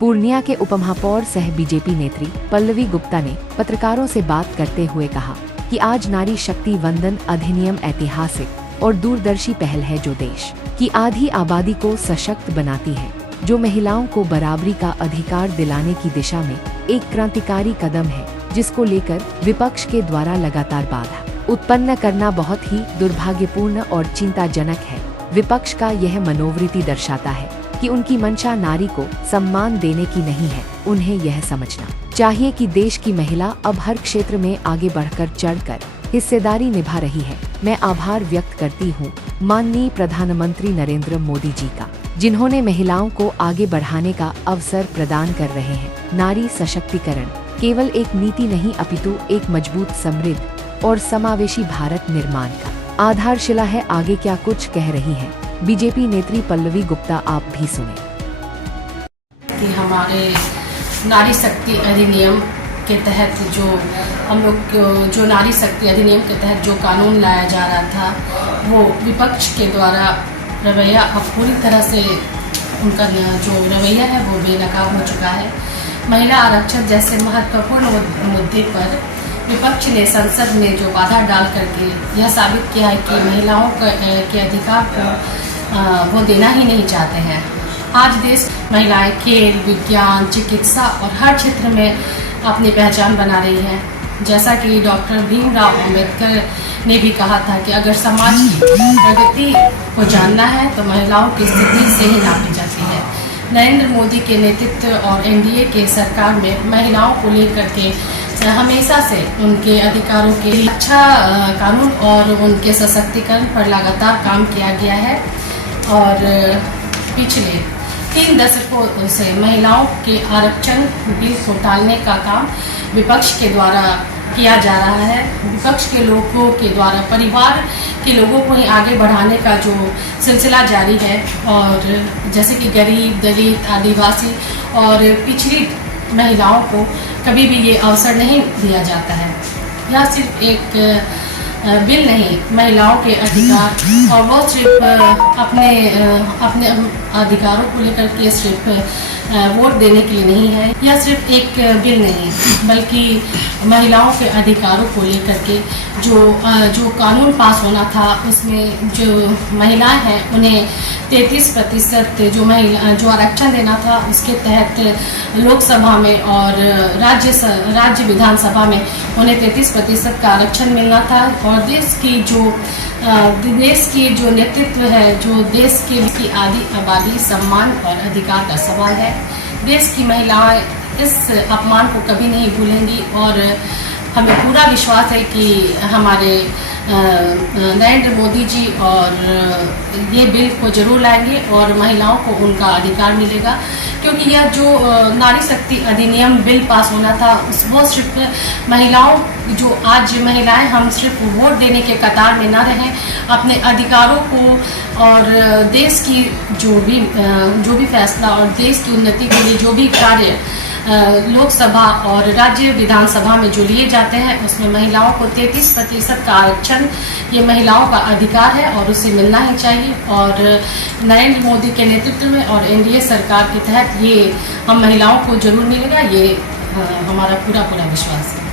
पूर्णिया के उपमहापौर सह बीजेपी नेत्री पल्लवी गुप्ता ने पत्रकारों से बात करते हुए कहा कि आज नारी शक्ति वंदन अधिनियम ऐतिहासिक और दूरदर्शी पहल है जो देश की आधी आबादी को सशक्त बनाती है, जो महिलाओं को बराबरी का अधिकार दिलाने की दिशा में एक क्रांतिकारी कदम है, जिसको लेकर विपक्ष के द्वारा लगातार बाधा उत्पन्न करना बहुत ही दुर्भाग्यपूर्ण और चिंताजनक है। विपक्ष का यह मनोवृत्ति दर्शाता है कि उनकी मंशा नारी को सम्मान देने की नहीं है। उन्हें यह समझना चाहिए कि देश की महिला अब हर क्षेत्र में आगे बढ़कर चढ़कर हिस्सेदारी निभा रही है। मैं आभार व्यक्त करती हूँ माननीय प्रधानमंत्री नरेंद्र मोदी जी का, जिन्होंने महिलाओं को आगे बढ़ाने का अवसर प्रदान कर रहे हैं। नारी सशक्तिकरण केवल एक नीति नहीं अपितु एक मजबूत, समृद्ध और समावेशी भारत निर्माण का आधारशिला है। आगे क्या कुछ कह रही हैं बीजेपी नेत्री पल्लवी गुप्ता, आप भी सुने। कि हमारे नारी शक्ति अधिनियम के तहत जो नारी शक्ति अधिनियम के तहत जो कानून लाया जा रहा था, वो विपक्ष के द्वारा रवैया अब पूरी तरह से उनका जो रवैया है वो बेनकाब हो चुका है। महिला आरक्षण जैसे महत्वपूर्ण मुद्दे पर विपक्ष ने संसद में जो बाधा डाल करके यह साबित किया है कि महिलाओं के अधिकार को वो देना ही नहीं चाहते हैं। आज देश महिलाएं खेल, विज्ञान, चिकित्सा और हर क्षेत्र में अपनी पहचान बना रही हैं। जैसा कि डॉक्टर भीमराव अंबेडकर ने भी कहा था कि अगर समाज की प्रगति को जानना है तो महिलाओं की स्थिति से ही नापी जाती है। नरेंद्र मोदी के नेतृत्व और एनडीए के सरकार में महिलाओं को लेकर के हमेशा से उनके अधिकारों के अच्छा कानून और उनके सशक्तिकरण पर लगातार काम किया गया है। और पिछले 3 दशकों से महिलाओं के आरक्षण बिल को टालने का काम विपक्ष के द्वारा किया जा रहा है। विपक्ष के लोगों के द्वारा परिवार के लोगों को ही आगे बढ़ाने का जो सिलसिला जारी है, और जैसे कि गरीब, दलित, आदिवासी और पिछड़ी महिलाओं को कभी भी ये अवसर नहीं दिया जाता है। यह सिर्फ एक बिल नहीं, महिलाओं के अधिकार, और वो सिर्फ अपने अधिकारों को लेकर के सिर्फ वोट देने के लिए नहीं है। यह सिर्फ एक बिल नहीं, बल्कि महिलाओं के अधिकारों को लेकर के जो कानून पास होना था, उसमें जो महिलाएं हैं उन्हें 33% जो आरक्षण देना था, उसके तहत लोकसभा में और राज्य विधानसभा में उन्हें 33% का आरक्षण मिलना था। और देश की जो नेतृत्व है, जो देश की आधी आबादी सम्मान और अधिकार का सवाल है। देश की महिलाएं इस अपमान को कभी नहीं भूलेंगी, और हमें पूरा विश्वास है कि हमारे नरेंद्र मोदी जी और ये बिल को जरूर लाएंगे और महिलाओं को उनका अधिकार मिलेगा। क्योंकि यह जो नारी शक्ति अधिनियम बिल पास होना था, वो सिर्फ महिलाओं, जो आज महिलाएं हम सिर्फ वोट देने के कतार में ना रहें, अपने अधिकारों को और देश की जो भी फैसला और देश की उन्नति के लिए जो भी कार्य लोकसभा और राज्य विधानसभा में जो लिए जाते हैं, उसमें महिलाओं को 33% का आरक्षण, ये महिलाओं का अधिकार है और उसे मिलना ही चाहिए। और नरेंद्र मोदी के नेतृत्व में और एनडीए सरकार के तहत ये हम महिलाओं को जरूर मिलेगा, ये हमारा पूरा विश्वास है।